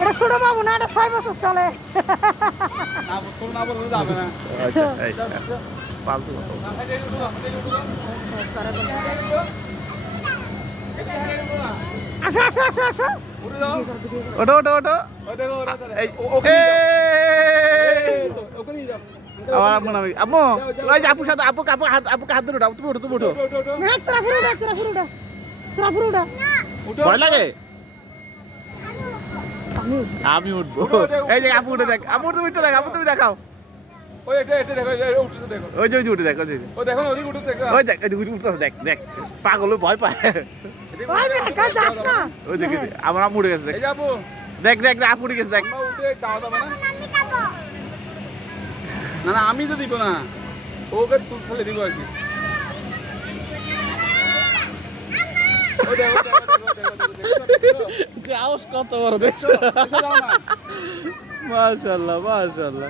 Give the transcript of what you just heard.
এটা ছোট বাবু না, এটা 6 বছর চলে। পালতু আসো আসো আসো আসো। ওটো ওটো ওটো আবার আম্মু নামে আম্মু ওই যে আপুর সাথে আপুকে হাত ধরে উঠাও তুমি উঠো তুমি উঠো না, তোরা ফিরে উঠা, তোরা ফিরে উঠা, তোরা ফিরে উঠা। ভয় লাগে আমি উঠবো এই যে আপু উঠে দেখ আপু তুমি উঠে দেখ আপু তুমি দেখাও ওই যে উঠে দেখ ওই দেখ উঠতেছে দেখ দেখ পাগল ভয় পায় ওই মেয়ে, কাজ যাস না। ওই দেখে আমার আম্মু উঠে গেছে দেখ দেখ দেখ দেখ আপু উঠে গেছে দেখ না না আমি তো দিব না ওকে তুই ফেলে দিব আর কি গ্রাউস কত বড় দেখছো মাশাআল্লাহ মাশাআল্লাহ